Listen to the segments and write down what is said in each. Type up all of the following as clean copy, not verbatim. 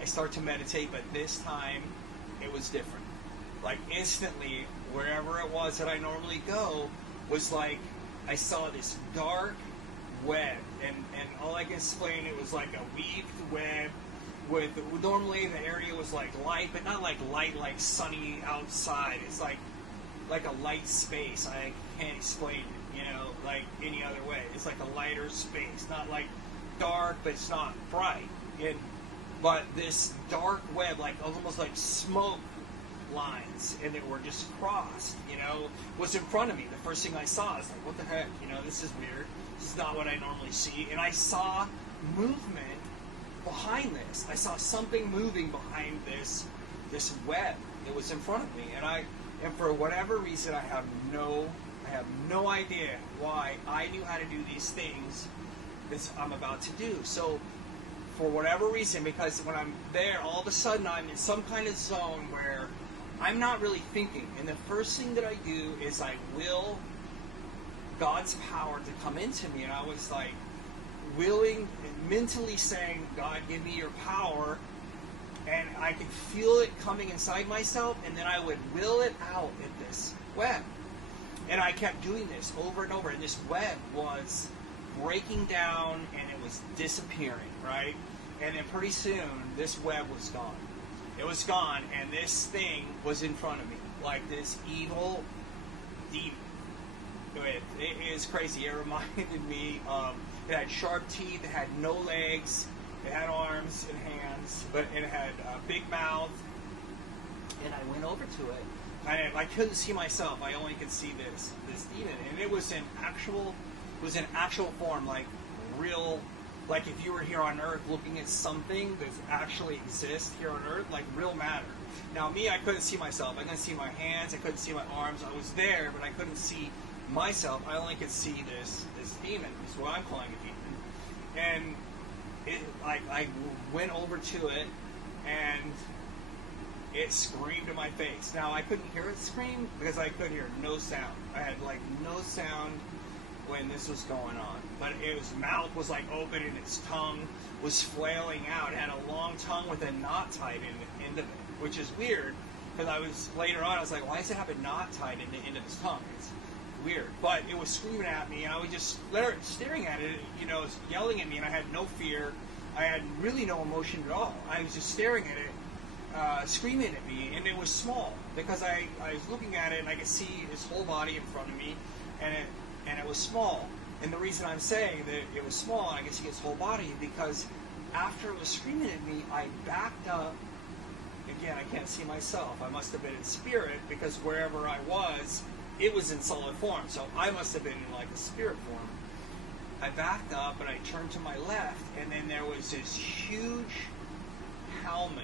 I start to meditate, but this time it was different. Like instantly, wherever it was that I normally go was like I saw this dark web, and all I can explain, it was like a weaved web with, normally the area was like light, but not like light like sunny outside. It's like a light space. I can't explain it, you know, like any other way. It's like a lighter space, not like dark, but it's not bright. But this dark web, like almost like smoke lines, and they were just crossed, you know, was in front of me. The first thing I saw is like, what the heck, you know, this is weird. This is not what I normally see. And I saw movement behind this. I saw something moving behind this web that was in front of me, and for whatever reason, I have no idea why I knew how to do these things that I'm about to do. So for whatever reason, because when I'm there, all of a sudden I'm in some kind of zone where I'm not really thinking, and the first thing that I do is I will God's power to come into me, and I was like willing and mentally saying, God, give me your power, and I could feel it coming inside myself, and then I would will it out in this web. And I kept doing this over and over, and this web was breaking down, and it was disappearing, right? And then pretty soon, this web was gone. It was gone, and this thing was in front of me, like this evil demon. It is crazy. It reminded me of, it had sharp teeth, it had no legs, it had arms and hands, but it had a big mouth. And I went over to it. I couldn't see myself. I only could see this demon, and it was in actual form, like real. Like if you were here on Earth looking at something that actually exists here on Earth, like real matter. Now me, I couldn't see myself. I couldn't see my hands. I couldn't see my arms. I was there, but I couldn't see myself. I only could see this demon. This is what I'm calling a demon. And it, like, I went over to it, and it screamed in my face. Now I couldn't hear it scream because I could hear no sound. I had like no sound when this was going on, but its mouth was like open and its tongue was flailing out. It had a long tongue with a knot tied in the end of it, which is weird because later on I was like, why does it have a knot tied in the end of its tongue? It's weird. But it was screaming at me, and I was just staring at it, you know, it was yelling at me, and I had no fear. I had really no emotion at all. I was just staring at it, screaming at me, and it was small because I was looking at it and I could see its whole body in front of me, and it was small. And the reason I'm saying that it was small and I could see its whole body, because after it was screaming at me, I backed up. Again, I can't see myself. I must have been in spirit, because wherever I was, it was in solid form. So I must have been in like a spirit form. I backed up and I turned to my left, and then there was this huge helmet.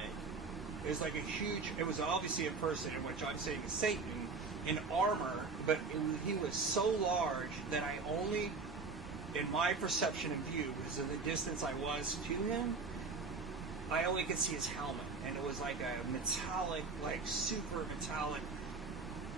It was like it was obviously a person, in which I'm saying is Satan, in armor, but he was so large that I only, in my perception and view, because of the distance I was to him, I only could see his helmet. And it was like a metallic, like super metallic,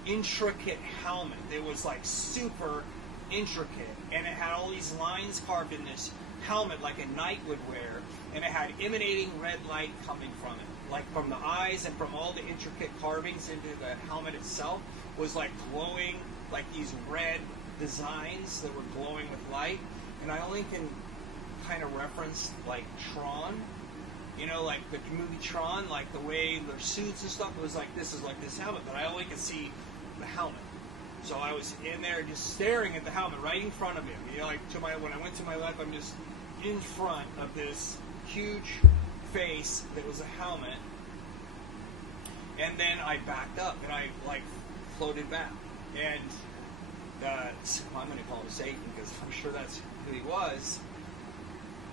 intricate helmet. It was like super intricate, and it had all these lines carved in this helmet like a knight would wear, and it had emanating red light coming from it, like from the eyes, and from all the intricate carvings into the helmet itself was like glowing, like these red designs that were glowing with light. And I only can kind of reference like Tron, you know, like the movie Tron, like the way their suits and stuff, it was like this helmet, but I only could see the helmet. So I was in there just staring at the helmet right in front of him. You know, like when I went to my left, I'm just in front of this huge face that was a helmet. And then I backed up and I like floated back. And I'm going to call him Satan because I'm sure that's who he was.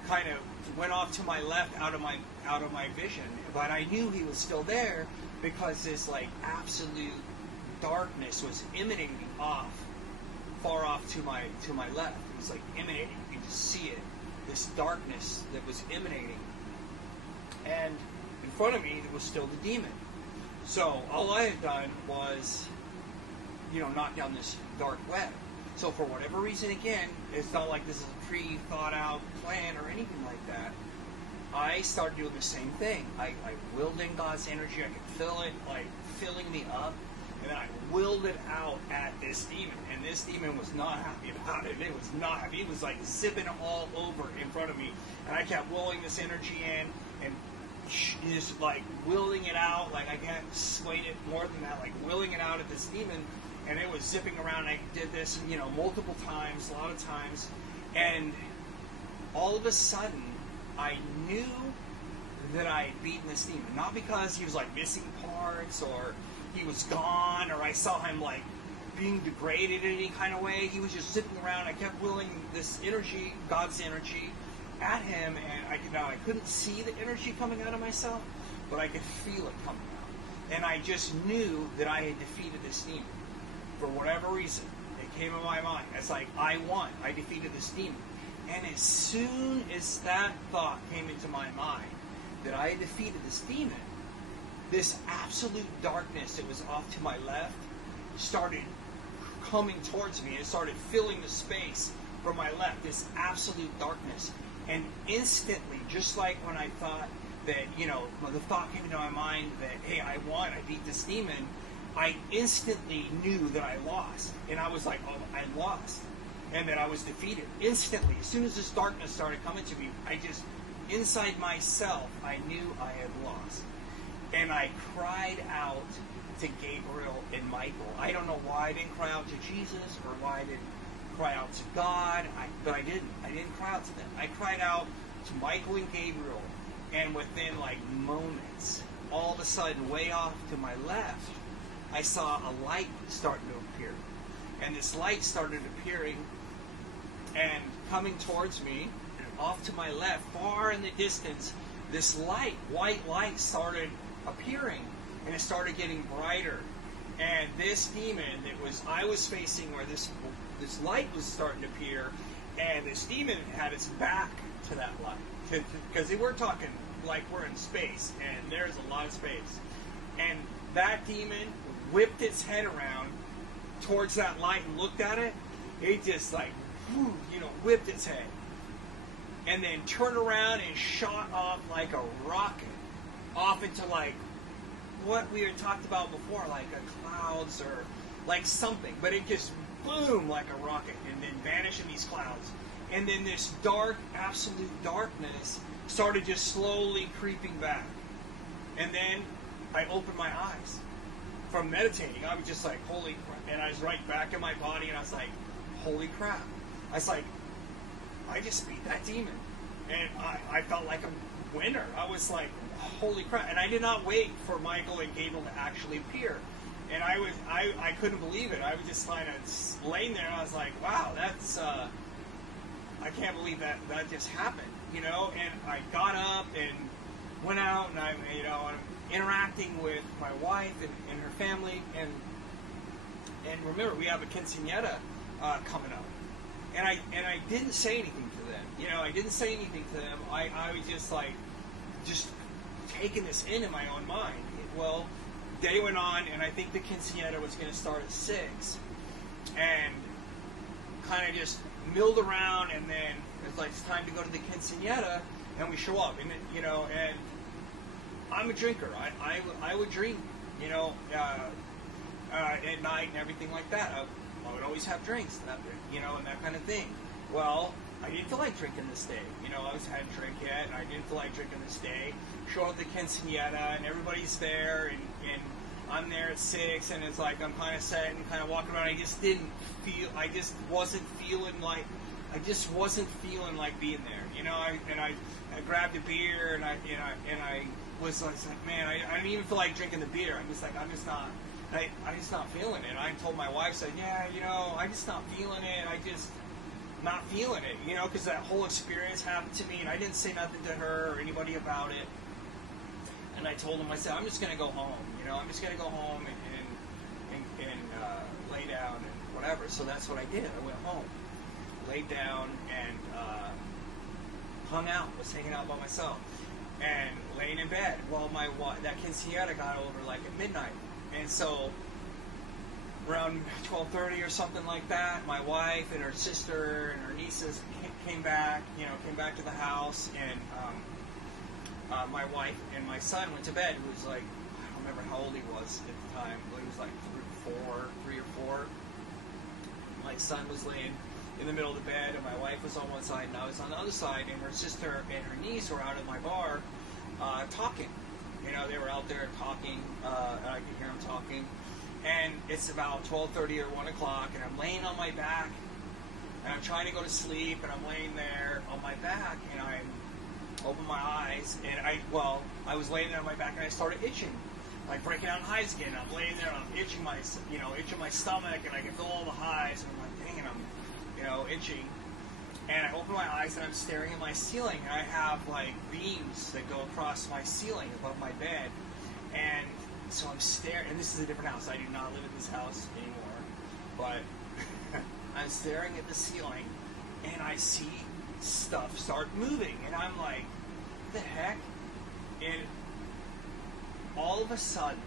Kind of went off to my left out of my vision, but I knew he was still there because this like absolute darkness was emanating far off to my left. It was like emanating. You could just see it. This darkness that was emanating, and in front of me there was still the demon. So all I had done was, you know, knock down this dark web. So for whatever reason, again, it's not like this is a pre-thought-out plan or anything like that. I started doing the same thing. I willed in God's energy. I could feel it like filling me up. And then I willed it out at this demon. And this demon was not happy about it. It was not happy. It was like zipping all over in front of me. And I kept willing this energy in and just like willing it out. Like I can't explain it more than that. Like willing it out at this demon. And it was zipping around. I did this, multiple times, a lot of times. And all of a sudden, I knew that I had beaten this demon. Not because he was like missing parts or he was gone or I saw him like being degraded in any kind of way. He was just zipping around. I kept willing this energy, God's energy, at him, and I couldn't see the energy coming out of myself, but I could feel it coming out. And I just knew that I had defeated this demon. For whatever reason, it came in my mind. It's like, I won. I defeated this demon. And as soon as that thought came into my mind, that I had defeated this demon, this absolute darkness that was off to my left started coming towards me. It started filling the space from my left, this absolute darkness. And instantly, just like when I thought that, the thought came into my mind that, hey, I won, I beat this demon, I instantly knew that I lost. And I was like, oh, I lost. And that I was defeated. Instantly, as soon as this darkness started coming to me, inside myself, I knew I had lost. And I cried out to Gabriel and Michael. I don't know why I didn't cry out to Jesus or why I didn't cry out to God, but I didn't. I didn't cry out to them. I cried out to Michael and Gabriel, and within like moments, all of a sudden, way off to my left, I saw a light starting to appear. And this light started appearing and coming towards me, and off to my left, far in the distance, this light, white light started appearing, and it started getting brighter. And this demon that I was facing, where this light was starting to appear, and this demon had its back to that light. Because we're talking like we're in space, and there's a lot of space. And that demon whipped its head around towards that light and looked at it. It just like, whipped its head. And then turned around and shot off like a rocket off into like what we had talked about before, like a clouds or like something. But it just boom like a rocket and then vanished in these clouds. And then this dark, absolute darkness started just slowly creeping back. And then I opened my eyes. From meditating, I was just like, holy crap. And I was right back in my body, and I was like, holy crap. I was like, I just beat that demon. And I felt like a winner. I was like, holy crap. And I did not wait for Michael and Gabriel to actually appear. And I couldn't believe it. I was just kind of laying there, and I was like, wow, that's, I can't believe that just happened, And I got up and went out, and I'm interacting with my wife and her family, and remember, we have a quinceañera coming up, and I didn't say anything to them. I didn't say anything to them. I was just taking this in my own mind. Well, day went on, and I think the quinceañera was going to start at 6, and kind of just milled around, and then it's like, it's time to go to the quinceañera, and we show up, and and I'm a drinker. I would drink, at night and everything like that. I would always have drinks, and that kind of thing. Well, I didn't feel like drinking this day. I hadn't drank yet, and I didn't feel like drinking this day. Show up at the quinceañera, and everybody's there, and I'm there at 6, and it's like I'm kind of sitting, kind of walking around. I just wasn't feeling like being there. I grabbed a beer, and I was like, man, I didn't even feel like drinking the beer. I'm just not feeling it. And I told my wife, said, yeah, I just not feeling it. I just not feeling it, because that whole experience happened to me, and I didn't say nothing to her or anybody about it. And I told him, I said, I'm just going to go home. I'm just going to go home and lay down and whatever. So that's what I did. I went home, laid down, and hung out. Was hanging out by myself and laying in bed. Well, that quinceañera got over like at midnight, and so around 12:30 or something like that, my wife and her sister and her nieces came back to the house, and my wife and my son went to bed. It was like, I don't remember how old he was at the time, but he was like 3 or 4. My son was laying in the middle of the bed, and my wife was on one side, and I was on the other side, and her sister and her niece were out at my bar talking. You know, they were out there talking, and I could hear them talking. And it's about 12:30 or 1 o'clock, and I'm laying on my back, and I'm trying to go to sleep, and I'm laying there on my back, and I open my eyes, and I was laying there on my back, and I started itching, like breaking out in hives again. I'm laying there, and I'm itching my stomach, and I can feel all the hives, and I'm like, dang it, I'm, itching. And I open my eyes, and I'm staring at my ceiling, and I have like beams that go across my ceiling above my bed, and so I'm staring, and this is a different house. I do not live in this house anymore, but I'm staring at the ceiling, and I see stuff start moving, and I'm like, what the heck? And all of a sudden,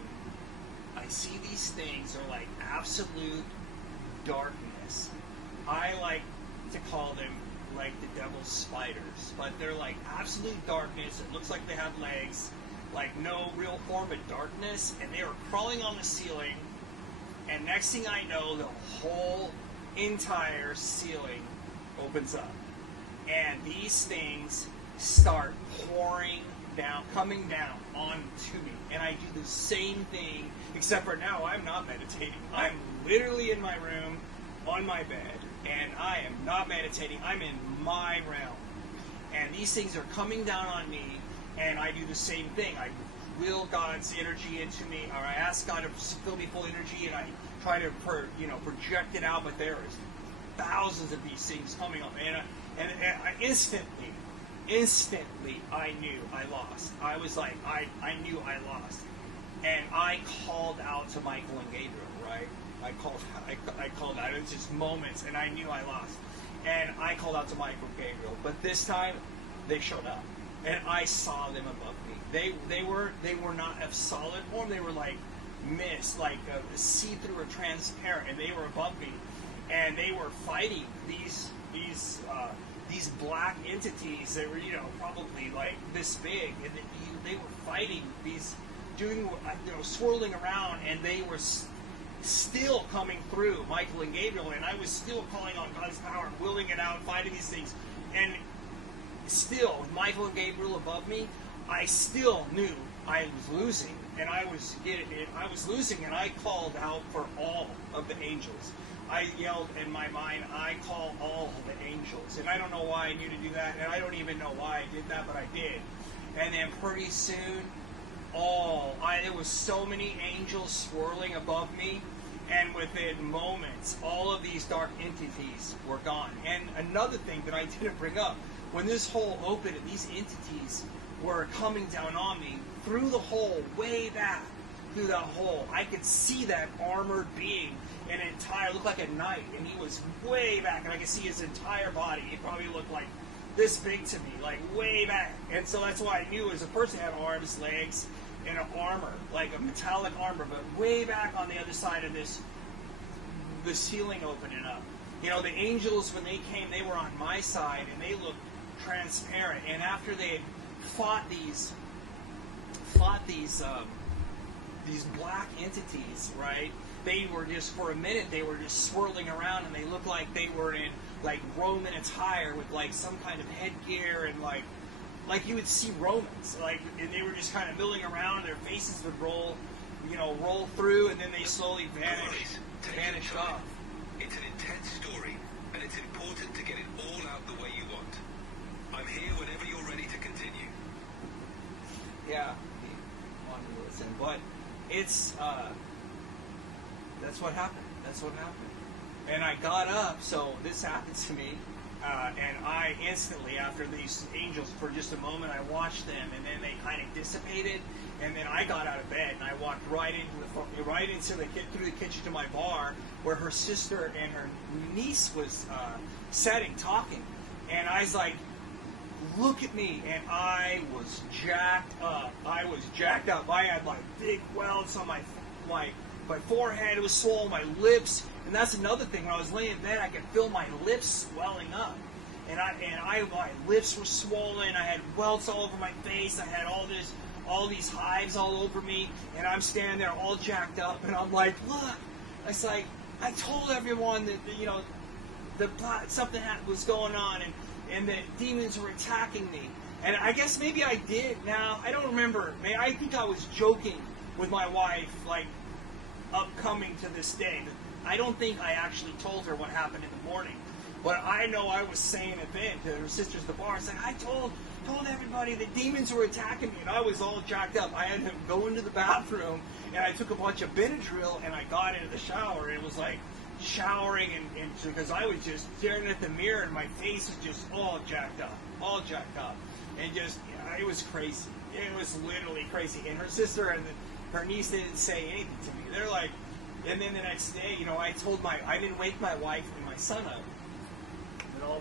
I see these things are like absolute darkness. I like to call them like the devil's spiders, but they're like absolute darkness. It looks like they have legs, like no real form of darkness, and they are crawling on the ceiling, and next thing I know, the whole entire ceiling opens up, and these things start pouring down, coming down onto me, and I do the same thing, except for now I'm not meditating. I'm literally in my room, on my bed, and I am not meditating. I'm in my realm, and these things are coming down on me, and I do the same thing. I will God's energy into me, or I ask God to fill me full energy, and I try to project it out, but there is thousands of these things coming up, and I instantly I knew I lost. I was like, I knew I lost, and I called out to Michael and Gabriel, right? I called out. It was just moments, and I knew I lost, and I called out to Michael and Gabriel, but this time they showed up, and I saw them above me. They were not of solid form. They were like mist, like see-through or transparent, and they were above me, and they were fighting these black entities. They were probably like this big, and they were fighting these, doing swirling around, and they were still coming through Michael and Gabriel, and I was still calling on God's power, willing it out, fighting these things, and still with Michael and Gabriel above me, I still knew I was losing, and I was losing, and I called out for all of the angels. I yelled in my mind, I call all the angels. And I don't know why I knew to do that, and I don't even know why I did that, but I did. And then pretty soon, there was so many angels swirling above me, and within moments, all of these dark entities were gone. And another thing that I didn't bring up, when this hole opened and these entities were coming down on me, through the hole, way back through that hole, I could see that armored being, looked like a knight, and he was way back, and I could see his entire body. He probably looked like this big to me, like way back. And so that's why I knew it was a person that had arms, legs, and an armor, like a metallic armor, but way back on the other side of the ceiling opening up. The angels, when they came, they were on my side, and they looked transparent. And after they had fought these black entities, right? They were just, for a minute, they were just swirling around, and they looked like they were in like Roman attire with like some kind of headgear, and like you would see Romans, and they were just kind of milling around. Their faces would roll through, and then they slowly vanished off. It's an intense story, and it's important to get it all out the way you want. I'm here whenever you're ready to continue. Yeah, he wanted to listen, but it's that's what happened. And I got up, so this happened to me, and I instantly, after these angels, for just a moment, I watched them, and then they kind of dissipated, and then I got out of bed, and I walked through the kitchen to my bar, where her sister and her niece was sitting, talking, and I was like, look at me, and I was jacked up. I had like big welts on my forehead. It was swollen, my lips. And that's another thing. When I was laying in bed, I could feel my lips swelling up. and my lips were swollen. I had welts all over my face. I had all these hives all over me, and I'm standing there all jacked up, and I'm like, look, it's like I told everyone that something was going on, and that demons were attacking me. And I guess maybe I did. Now I don't remember. I think I was joking with my wife, like upcoming to this day. I don't think I actually told her what happened in the morning. But I know I was saying it then to her sisters at the bar. It's like, I told everybody that demons were attacking me, and I was all jacked up. I had to go into the bathroom, and I took a bunch of Benadryl, and I got into the shower, and it was like showering, and because I was just staring at the mirror, and my face was just all jacked up, and just, it was crazy. It was literally crazy. And her sister and her niece didn't say anything to me. They're like, and then the next day, I didn't wake my wife and my son up. And all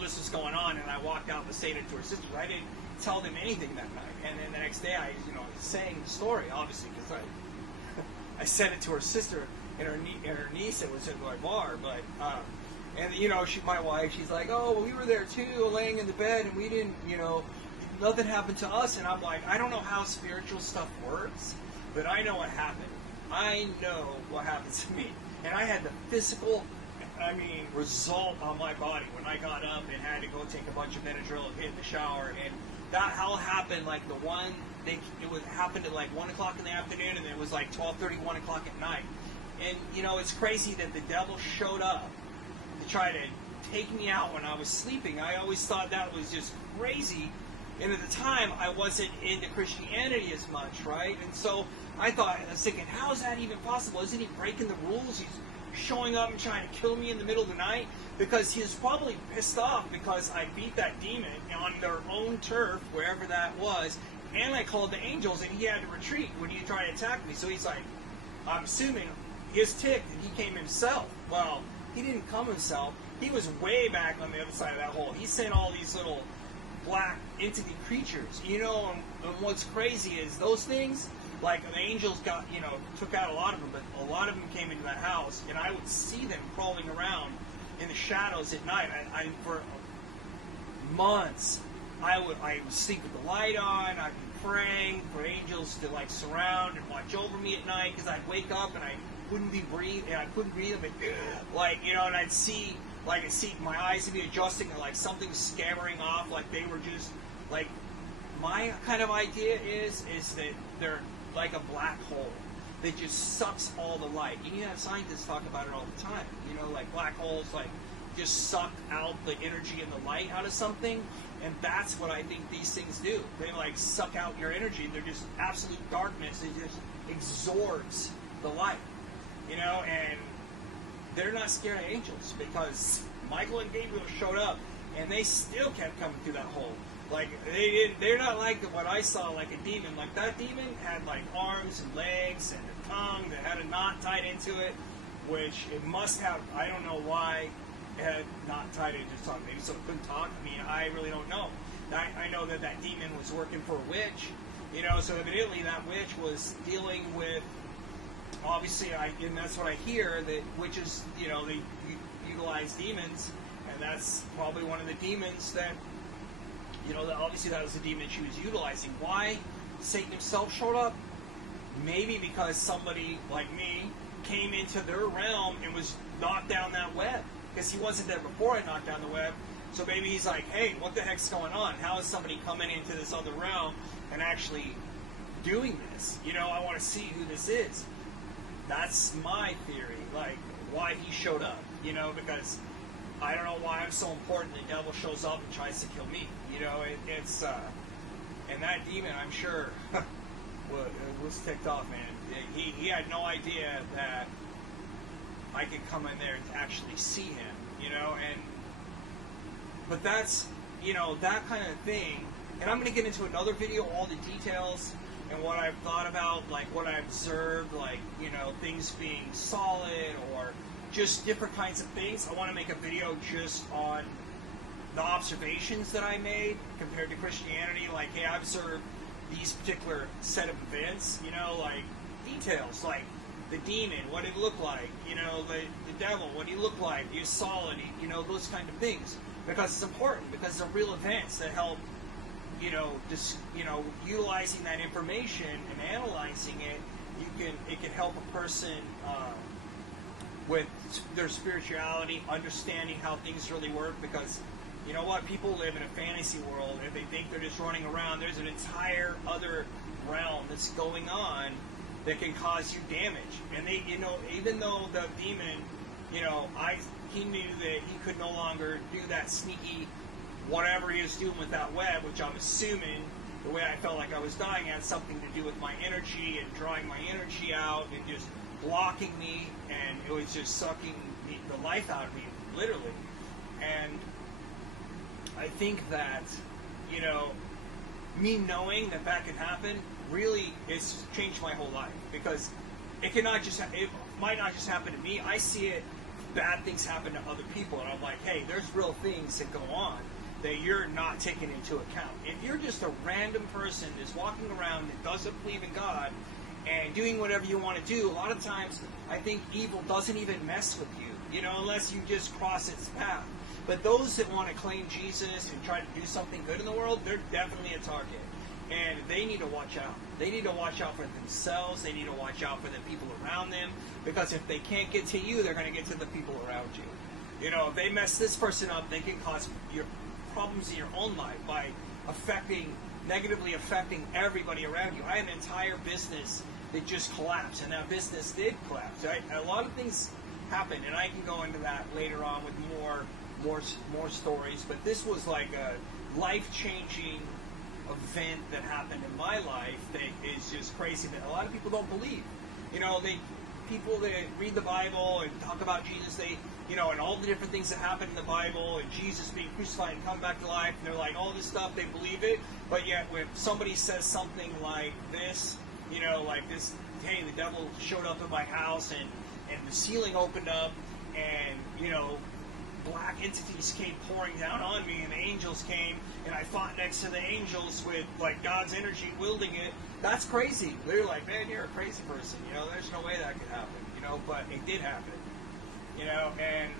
this was going on, and I walked out and said it to her sisters. I didn't tell them anything that night. And then the next day, I sang the story, obviously, because I said it to her sister and her niece that was at my bar. But my wife, she's like, oh, well, we were there too, laying in the bed, and we didn't, nothing happened to us. And I'm like, I don't know how spiritual stuff works, but I know what happened. I know what happened to me, and I had the physical result on my body when I got up and had to go take a bunch of Benadryl and hit in the shower. And that all happened like happened at like 1 o'clock in the afternoon, and it was like 12:30, 1 o'clock at night. And it's crazy that the devil showed up to try to take me out when I was sleeping. I always thought that was just crazy. And at the time, I wasn't into Christianity as much, right? And so I was thinking, how is that even possible? Isn't he breaking the rules? He's showing up and trying to kill me in the middle of the night, because he was probably pissed off because I beat that demon on their own turf, wherever that was, and I called the angels, and he had to retreat when he tried to attack me. So he's like, I'm assuming he's ticked, and he came himself. Well, he didn't come himself. He was way back on the other side of that hole. He sent all these little black entity creatures, and what's crazy is those things, like the angels took out a lot of them, but a lot of them came into that house, and I would see them crawling around in the shadows at night. For months, I would sleep with the light on. I'd be praying for angels to surround and watch over me at night, because I'd wake up and I couldn't breathe, and and I'd see my eyes would be adjusting, and something's scattering off, they were just my kind of idea is that they're like a black hole that just sucks all the light. And you have scientists talk about it all the time. Black holes just suck out the energy and the light out of something, and that's what I think these things do. They suck out your energy. They're just absolute darkness. It just absorbs the light, and they're not scared of angels, because Michael and Gabriel showed up, and they still kept coming through that hole. They're not like what I saw, like a demon. That demon had arms and legs and a tongue that had a knot tied into it, which it must have. I don't know why it had not tied into its tongue. Maybe so it couldn't talk. I really don't know. I know that demon was working for a witch, so evidently that witch was dealing with, obviously, and that's what I hear, that witches, they utilize demons, and that's probably one of the demons that, obviously that was the demon she was utilizing. Why Satan himself showed up? Maybe because somebody like me came into their realm and was knocked down that web, because he wasn't there before I knocked down the web. So maybe he's like, hey, what the heck's going on? How is somebody coming into this other realm and actually doing this? I want to see who this is. That's my theory, why he showed up, because I don't know why I'm so important. The devil shows up and tries to kill me, and that demon, I'm sure, was ticked off, man. He had no idea that I could come in there and actually see him, but that's, that kind of thing. And I'm going to get into another video, all the details, and what I've thought about, what I observed, things being solid, or just different kinds of things. I want to make a video just on the observations that I made compared to Christianity. Hey, I observed these particular set of events, details, the demon, what it looked like, the devil, what he looked like, the solid, those kind of things. because it's important, because they're real events that help, utilizing that information and analyzing it, it can help a person with their spirituality, understanding how things really work, because you know what, people live in a fantasy world and they think they're just running around. There's an entire other realm that's going on that can cause you damage. And they, even though the demon, he knew that he could no longer do that sneaky whatever he was doing with that web, which I'm assuming the way I felt like I was dying had something to do with my energy and drawing my energy out and just blocking me, and it was just sucking the life out of me, literally. And I think that, me knowing that can happen, really, it's changed my whole life, because it might not just happen to me. I see it, bad things happen to other people, and I'm like, hey, there's real things that go on that you're not taking into account. If you're just a random person that's walking around that doesn't believe in God and doing whatever you want to do, a lot of times I think evil doesn't even mess with you, unless you just cross its path. But those that want to claim Jesus and try to do something good in the world, they're definitely a target. And they need to watch out. They need to watch out for themselves. They need to watch out for the people around them. Because if they can't get to you, they're going to get to the people around you. If they mess this person up, they can cause your problems in your own life by negatively affecting everybody around you. I had an entire business that just collapsed, and that business did collapse. A lot of things happened, and I can go into that later on with more stories. But this was like a life-changing event that happened in my life that is just crazy, that a lot of people don't believe. People that read the Bible and talk about Jesus, and all the different things that happen in the Bible, and Jesus being crucified and come back to life, and they're like, all this stuff, they believe it. But yet when somebody says something like this, like this, hey, the devil showed up at my house and the ceiling opened up, and black entities came pouring down on me, and the angels came, and I fought next to the angels with like God's energy wielding it. That's crazy. They're like, man, you're a crazy person. There's no way that could happen. But it did happen. And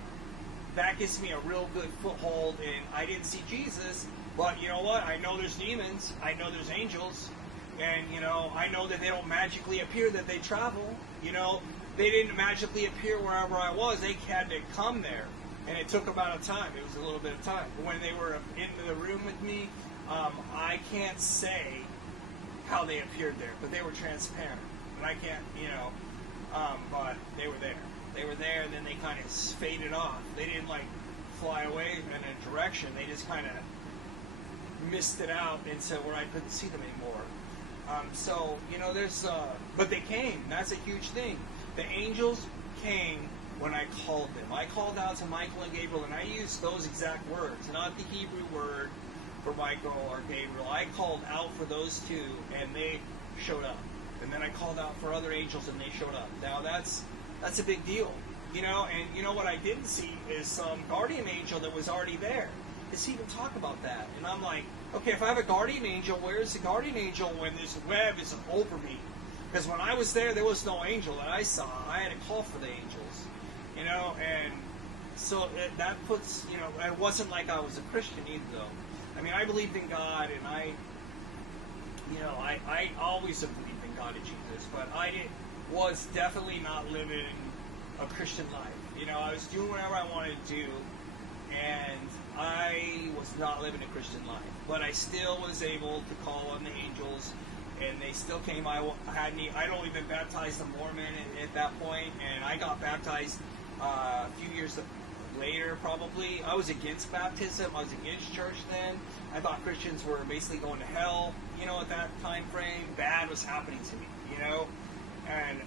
that gives me a real good foothold. And I didn't see Jesus, but you know what? I know there's demons. I know there's angels, and I know that they don't magically appear, that they travel. They didn't magically appear wherever I was. They had to come there. And it took about a time. It was a little bit of time. But when they were in the room with me, I can't say how they appeared there, but they were transparent. And I can't, but they were there. They were there, and then they kind of faded off. They didn't, fly away in a direction. They just kind of misted out into where I couldn't see them anymore. But they came. That's a huge thing. The angels came when I called them. I called out to Michael and Gabriel, and I used those exact words, not the Hebrew word for Michael or Gabriel. I called out for those two, and they showed up. And then I called out for other angels, and they showed up. Now that's a big deal, And what I didn't see is some guardian angel that was already there. Does he even talk about that? And I'm like, okay, if I have a guardian angel, where's the guardian angel when this web is over me? Because when I was there was no angel that I saw. I had to call for the angels. And so that puts, it wasn't like I was a Christian either, though. I mean, I believed in God, and I always have believed in God and Jesus, but I was definitely not living a Christian life. I was doing whatever I wanted to do, and I was not living a Christian life. But I still was able to call on the angels, and they still came. I'd only been baptized a Mormon at that point, and I got baptized a few years later, probably. I was against baptism. I was against church then. I thought Christians were basically going to hell, at that time frame. Bad was happening to me, and